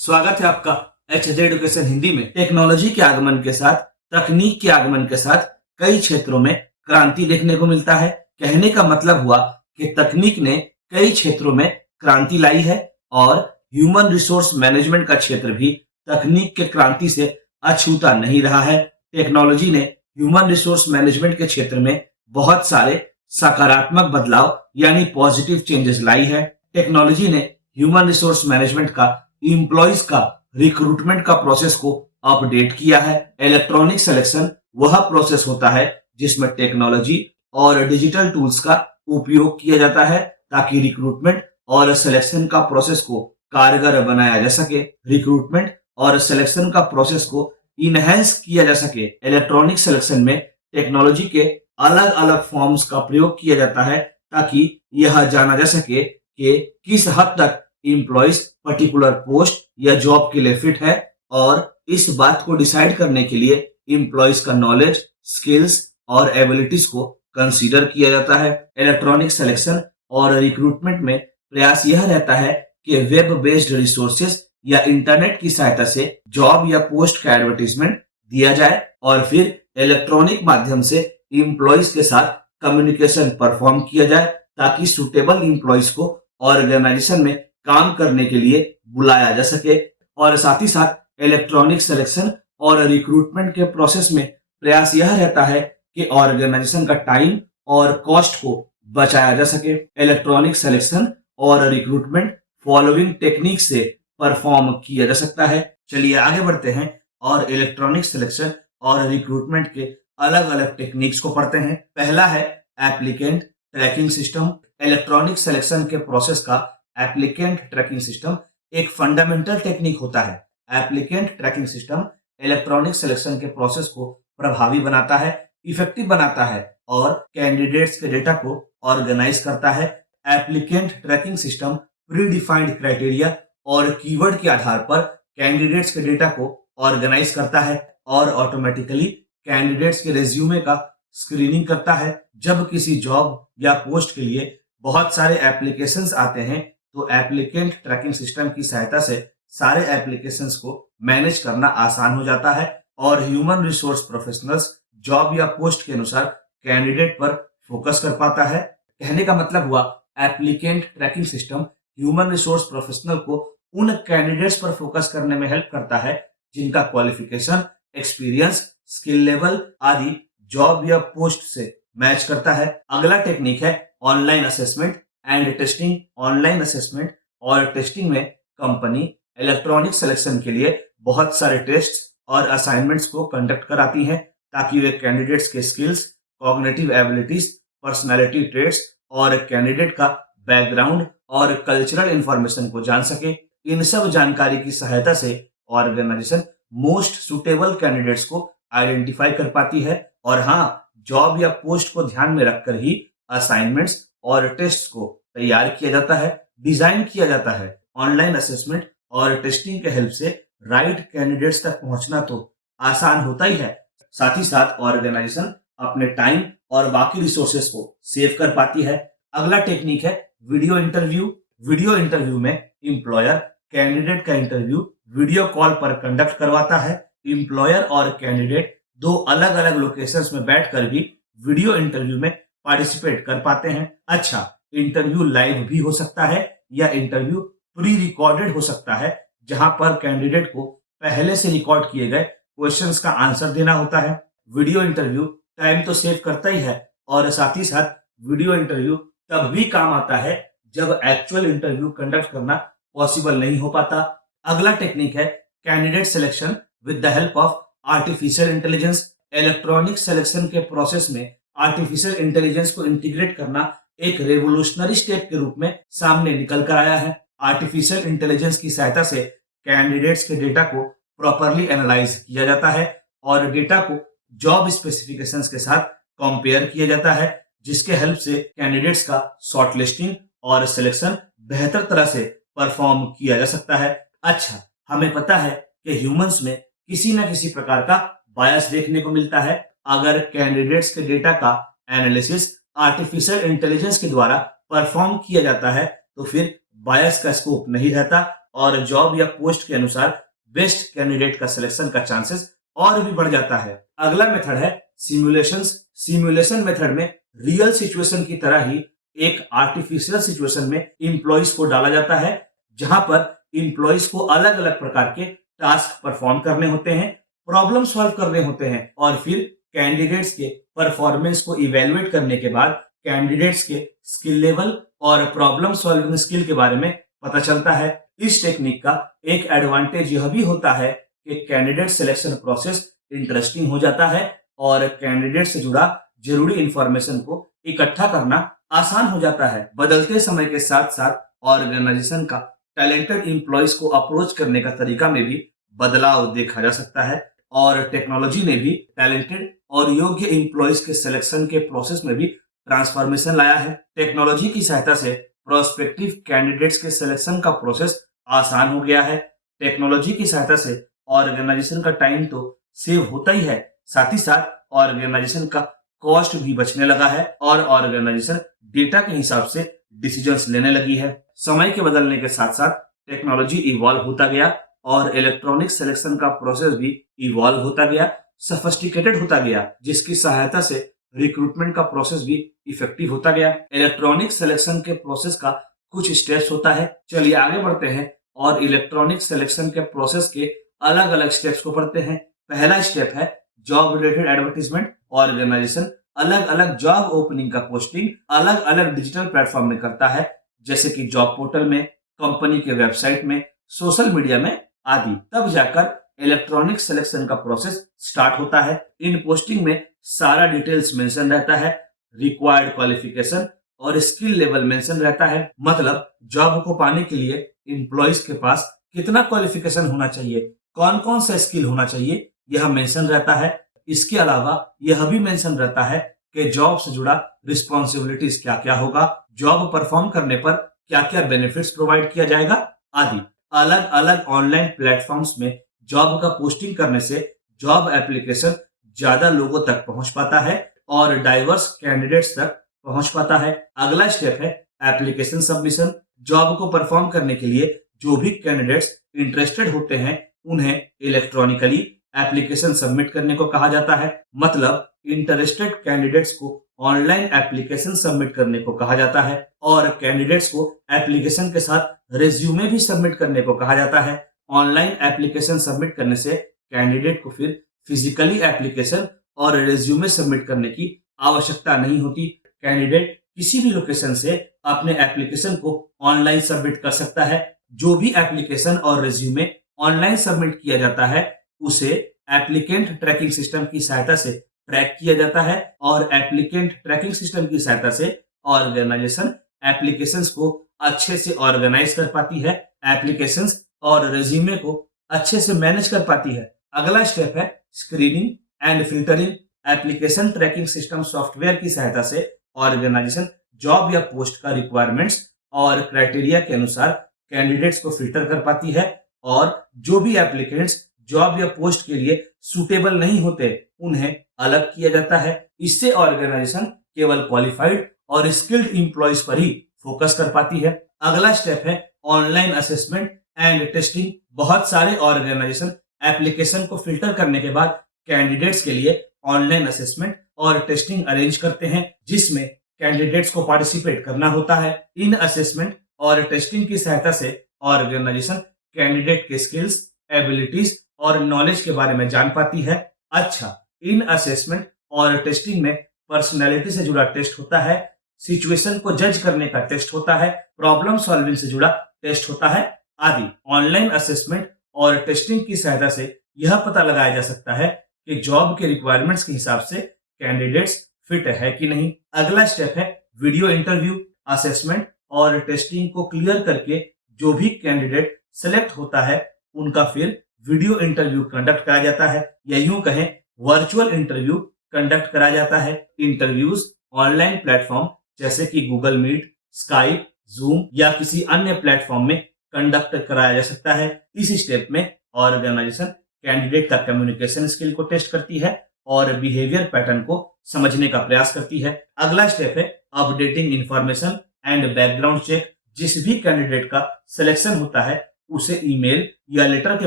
स्वागत है आपका एचजे एडुकेशन हिंदी में। टेक्नोलॉजी के आगमन के साथ, तकनीक के आगमन के साथ कई क्षेत्रों में क्रांति देखने को मिलता है। कहने का मतलब हुआ कि तकनीक ने कई क्षेत्रों में क्रांति लाई है और ह्यूमन रिसोर्स मैनेजमेंट का क्षेत्र भी तकनीक के क्रांति से अछूता नहीं रहा है। टेक्नोलॉजी ने ह्यूमन रिसोर्स मैनेजमेंट के क्षेत्र में बहुत सारे सकारात्मक बदलाव यानी पॉजिटिव चेंजेस लाई है। टेक्नोलॉजी ने ह्यूमन रिसोर्स मैनेजमेंट का इम्प्लॉइज का रिक्रूटमेंट का प्रोसेस को अपडेट किया है। इलेक्ट्रॉनिक सिलेक्शन वह प्रोसेस होता है जिसमें टेक्नोलॉजी और डिजिटल टूल्स का उपयोग किया जाता है ताकि रिक्रूटमेंट और सिलेक्शन का प्रोसेस को कारगर बनाया जा सके। रिक्रूटमेंट और सिलेक्शन का प्रोसेस को इनहेंस किया जा सके। इलेक्ट्रॉनिक सिलेक्शन में टेक्नोलॉजी के अलग अलग फॉर्म्स का प्रयोग किया जाता है ताकि यह जाना जा सके कि किस हद तक इम्प्लॉइज पर्टिकुलर पोस्ट या जॉब के लिए फिट है, और इस बात को डिसाइड करने के लिए इम्प्लॉइज का नॉलेज, स्किल्स और एबिलिटीज को कंसीडर किया जाता है। इलेक्ट्रॉनिक सिलेक्शन और रिक्रूटमेंट में प्रयास यह रहता है कि वेब बेस्ड रिसोर्सेज या इंटरनेट की सहायता से जॉब या पोस्ट का एडवर्टीजमेंट दिया जाए और फिर इलेक्ट्रॉनिक माध्यम से इम्प्लॉइज के साथ कम्युनिकेशन परफॉर्म किया जाए ताकि सुटेबल इम्प्लॉइज को ऑर्गेनाइजेशन में काम करने के लिए बुलाया जा सके। और साथ ही साथ इलेक्ट्रॉनिक सिलेक्शन और रिक्रूटमेंट के प्रोसेस में प्रयास यह रहता है कि ऑर्गेनाइजेशन का टाइम और कॉस्ट को बचाया जा सके। इलेक्ट्रॉनिक सिलेक्शन और रिक्रूटमेंट फॉलोइंग टेक्निक से परफॉर्म किया जा सकता है। चलिए आगे बढ़ते हैं और इलेक्ट्रॉनिक सिलेक्शन और रिक्रूटमेंट के अलग अलग टेक्निक्स को पढ़ते हैं। पहला है applicant tracking system. Electronic selection के प्रोसेस का एप्लीकेंट ट्रैकिंग सिस्टम एक फंडामेंटल टेक्निक होता है। Applicant tracking system electronic selection के प्रोसेस को प्रभावी बनाता है, इफेक्टिव बनाता है और कैंडिडेट्स के डेटा को ऑर्गेनाइज करता है। Applicant tracking system pre defined criteria और कीवर्ड के आधार पर कैंडिडेट्स के डेटा को ऑर्गेनाइज करता है और ऑटोमेटिकली कैंडिडेट्स के रेज्यूमे का स्क्रीनिंग करता है। जब किसी जॉब या पोस्ट के लिए बहुत सारे एप्लीकेशंस आते हैं तो एप्लीकेंट ट्रैकिंग सिस्टम की सहायता से सारे एप्लीकेशंस को मैनेज करना आसान हो जाता है और ह्यूमन रिसोर्स प्रोफेशनल्स जॉब या पोस्ट के अनुसार कैंडिडेट पर फोकस कर पाता है। कहने का मतलब हुआ applicant tracking system human resource professional को उन कैंडिडेट्स पर फोकस करने में हेल्प करता है जिनका क्वालिफिकेशन, एक्सपीरियंस, स्किल लेवल आदि जॉब या पोस्ट से मैच करता है। अगला टेक्निक है online assessment and testing. Online assessment और टेस्टिंग में कंपनी इलेक्ट्रॉनिक सिलेक्शन के लिए बहुत सारे टेस्ट और असाइनमेंट्स को कंडक्ट कराती हैं ताकि वे कैंडिडेट्स के skills, cognitive abilities, personality traits और कैंडिडेट का बैकग्राउंड और कल्चरल इंफॉर्मेशन को जान सके। इन सब जानकारी की सहायता से ऑर्गेनाइजेशन मोस्ट सुटेबल कैंडिडेट्स को आइडेंटिफाई कर पाती है और हाँ, जॉब या पोस्ट को ध्यान में रखकर ही असाइनमेंट्स और टेस्ट को तैयार किया जाता है, डिजाइन किया जाता है। ऑनलाइन असेसमेंट और टेस्टिंग के हेल्प से राइट कैंडिडेट्स तक पहुंचना तो आसान होता ही है, साथ ही साथ ऑर्गेनाइजेशन अपने टाइम और बाकी रिसोर्सेस को सेव कर पाती है। अगला टेक्निक है वीडियो इंटरव्यू। वीडियो इंटरव्यू में एम्प्लॉयर कैंडिडेट का इंटरव्यू वीडियो कॉल पर कंडक्ट करवाता है। एम्प्लॉयर और कैंडिडेट दो अलग अलग लोकेशंस में बैठकर भी वीडियो इंटरव्यू में पार्टिसिपेट कर पाते हैं। अच्छा, इंटरव्यू लाइव भी हो सकता है या इंटरव्यू प्री रिकॉर्डेड हो सकता है जहां पर कैंडिडेट को पहले से रिकॉर्ड किए गए क्वेश्चंस का आंसर देना होता है। वीडियो इंटरव्यू टाइम तो सेव करता ही है और साथ ही साथ वीडियो इंटरव्यू तब भी काम आता है जब एक्चुअल इंटरव्यू कंडक्ट करना पॉसिबल नहीं हो पाता। अगला टेक्निक है candidate selection with the help of artificial intelligence. Electronic selection के प्रोसेस में आर्टिफिशियल इंटेलिजेंस को इंटीग्रेट करना एक रेवोल्यूशनरी स्टेप के रूप में सामने निकल कर आया है। आर्टिफिशियल इंटेलिजेंस की सहायता से कैंडिडेट्स के डेटा को प्रॉपरली एनालाइज किया जाता है और डेटा को जॉब स्पेसिफिकेशंस के साथ कंपेयर किया जाता है, जिसके हेल्प से कैंडिडेट्स का शॉर्टलिस्टिंग और सिलेक्शन बेहतर तरह से परफॉर्म किया जा सकता है। अच्छा, हमें पता है कि ह्यूमंस में किसी न किसी प्रकार का बायस देखने को मिलता है। अगर कैंडिडेट्स के डेटा का एनालिसिस आर्टिफिशियल इंटेलिजेंस के द्वारा परफॉर्म किया जाता है तो फिर बायस का स्कोप नहीं रहता और जॉब या पोस्ट के अनुसार बेस्ट कैंडिडेट का सिलेक्शन का चांसेस और भी बढ़ जाता है। अगला मेथड है सिमुलेशंस। सिमुलेशन मेथड में रियल सिचुएशन की तरह ही एक आर्टिफिशियल सिचुएशन में इंप्लॉइज को डाला जाता है, जहां पर इंप्लॉइज को अलग अलग प्रकार के टास्क परफॉर्म करने होते हैं, प्रॉब्लम सॉल्व करने होते हैं और फिर कैंडिडेट्स के परफॉर्मेंस को इवेलुएट करने के बाद कैंडिडेट्स के स्किल लेवल और प्रॉब्लम सॉल्विंग स्किल के बारे में पता चलता है। इस टेक्निक का एक एडवांटेज यह भी होता है कि कैंडिडेट सिलेक्शन प्रोसेस इंटरेस्टिंग हो जाता है और कैंडिडेट से जुड़ा जरूरी इंफॉर्मेशन को इकट्ठा करना आसान हो जाता है। बदलते समय के साथ साथ ऑर्गेनाइजेशन का टैलेंटेड एम्प्लॉयज को अप्रोच करने का तरीका में भी बदलाव देखा जा सकता है और टेक्नोलॉजी ने भी टैलेंटेड और योग्य एम्प्लॉयज के सिलेक्शन के प्रोसेस में भी ट्रांसफॉर्मेशन लाया है। टेक्नोलॉजी की सहायता से प्रोस्पेक्टिव कैंडिडेट्स के सिलेक्शन का प्रोसेस आसान हो गया है। टेक्नोलॉजी की सहायता से ऑर्गेनाइजेशन का टाइम तो सेव होता ही है, साथ ही साथ ऑर्गेनाइजेशन का कॉस्ट भी बचने लगा है और ऑर्गेनाइजेशन डेटा के हिसाब से डिसीजंस लेने लगी है। समय के बदलने के साथ साथ टेक्नोलॉजी इवॉल्व होता गया और इलेक्ट्रॉनिक सिलेक्शन का प्रोसेस भी इवॉल्व होता गया, सफिस्टिकेटेड होता गया, जिसकी सहायता से रिक्रूटमेंट का प्रोसेस भी इफेक्टिव होता गया। इलेक्ट्रॉनिक सिलेक्शन के प्रोसेस का कुछ स्टेप्स होता है। चलिए आगे बढ़ते हैं और इलेक्ट्रॉनिक सिलेक्शन के प्रोसेस के अलग अलग स्टेप्स को पढ़ते हैं। पहला स्टेप है जॉब रिलेटेड एडवर्टीजमेंट। ऑर्गेनाइजेशन अलग अलग जॉब ओपनिंग का पोस्टिंग अलग अलग डिजिटल प्लेटफॉर्म में करता है, जैसे कि जॉब पोर्टल में, कंपनी के वेबसाइट में, सोशल मीडिया में आदि। तब जाकर इलेक्ट्रॉनिक सिलेक्शन का प्रोसेस स्टार्ट होता है। इन पोस्टिंग में सारा डिटेल्स मेंशन रहता है, रिक्वायर्ड क्वालिफिकेशन और स्किल लेवल मेंशन रहता है। मतलब जॉब को पाने के लिए एम्प्लॉइज के पास कितना क्वालिफिकेशन होना चाहिए, कौन कौन सा स्किल होना चाहिए, यह मेंशन रहता है। इसके अलावा यह भी मेंशन रहता है कि जॉब से जुड़ा रिस्पॉन्सिबिलिटीज क्या क्या होगा, जॉब परफॉर्म करने पर क्या क्या बेनिफिट्स प्रोवाइड किया जाएगा आदि। अलग अलग ऑनलाइन प्लेटफॉर्म्स में जॉब का पोस्टिंग करने से जॉब एप्लीकेशन ज्यादा लोगों तक पहुंच पाता है और डाइवर्स कैंडिडेट्स तक पहुंच पाता है। अगला स्टेप है एप्लीकेशन सबमिशन। जॉब को परफॉर्म करने के लिए जो भी कैंडिडेट्स इंटरेस्टेड होते हैं उन्हें इलेक्ट्रॉनिकली एप्लीकेशन सबमिट करने को कहा जाता है। मतलब इंटरेस्टेड कैंडिडेट्स को ऑनलाइन एप्लीकेशन सबमिट करने को कहा जाता है और कैंडिडेट्स को एप्लीकेशन के साथ रिज्यूमे भी सबमिट करने को कहा जाता है। ऑनलाइन एप्लीकेशन सबमिट करने से कैंडिडेट को फिर फिजिकली एप्लीकेशन और रिज्यूमे सबमिट करने की आवश्यकता नहीं होती। कैंडिडेट किसी भी लोकेशन से अपने एप्लीकेशन को ऑनलाइन सबमिट कर सकता है। जो भी एप्लीकेशन और रिज्यूमे ऑनलाइन सबमिट किया जाता है उसे एप्लीकेंट ट्रैकिंग सिस्टम की सहायता से ट्रैक किया जाता है और एप्लीकेंट ट्रैकिंग सिस्टम की सहायता से ऑर्गेनाइजेशन एप्लीकेशंस को अच्छे से ऑर्गेनाइज कर पाती है, एप्लीकेशंस और रिज्यूमे को अच्छे से मैनेज कर पाती है। अगला स्टेप है screening and filtering. Application tracking system software की सहायता से ऑर्गेनाइजेशन जॉब या पोस्ट का रिक्वायरमेंट्स और क्राइटेरिया के अनुसार कैंडिडेट्स को फिल्टर कर पाती है और जो भी एप्लीकेंट्स जॉब या पोस्ट के लिए सूटेबल नहीं होते उन्हें अलग किया जाता है। इससे ऑर्गेनाइजेशन केवल क्वालिफाइड और स्किल्ड एम्प्लॉयज पर ही फोकस कर पाती है। अगला स्टेप है ऑनलाइन असेसमेंट एंड टेस्टिंग। बहुत सारे ऑर्गेनाइजेशन एप्लीकेशन को फिल्टर करने के बाद कैंडिडेट्स के लिए ऑनलाइन असेसमेंट और टेस्टिंग अरेंज करते हैं, जिसमें कैंडिडेट्स को पार्टिसिपेट करना होता है। इन असेसमेंट और टेस्टिंग की सहायता से ऑर्गेनाइजेशन कैंडिडेट के स्किल्स, एबिलिटीज और नॉलेज के बारे में जान पाती है। अच्छा, इन असेसमेंट और टेस्टिंग में पर्सनैलिटी से जुड़ा टेस्ट होता है, सिचुएशन को जज करने का टेस्ट होता है, प्रॉब्लम सॉल्विंग से जुड़ा टेस्ट होता है आदि। ऑनलाइन असेसमेंट और टेस्टिंग की सहायता से यह पता लगाया जा सकता है कि जॉब के रिक्वायरमेंट्स के हिसाब से कैंडिडेट्स फिट है कि नहीं। अगला स्टेप है वीडियो इंटरव्यू। असेसमेंट और टेस्टिंग को क्लियर करके जो भी कैंडिडेट सेलेक्ट होता है उनका फिर वीडियो इंटरव्यू कंडक्ट कराया जाता है या यूं कहें वर्चुअल इंटरव्यू कंडक्ट कराया जाता है। इंटरव्यूज ऑनलाइन प्लेटफॉर्म जैसे कि गूगल मीट, स्काइप, जूम या किसी अन्य प्लेटफॉर्म में कंडक्ट कराया जा सकता है। इस स्टेप में ऑर्गेनाइजेशन कैंडिडेट का कम्युनिकेशन स्किल को टेस्ट करती है और बिहेवियर पैटर्न को समझने का प्रयास करती है। अगला स्टेप है updating information and background check. जिस भी कैंडिडेट का सिलेक्शन होता है उसे ईमेल या लेटर के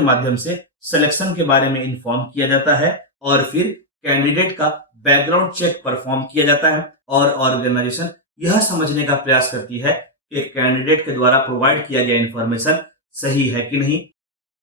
माध्यम से सिलेक्शन के बारे में इन्फॉर्म किया जाता है और फिर कैंडिडेट का बैकग्राउंड चेक परफॉर्म किया जाता है और ऑर्गेनाइजेशन यह समझने का प्रयास करती है कि कैंडिडेट के द्वारा प्रोवाइड किया गया इंफॉर्मेशन सही है कि नहीं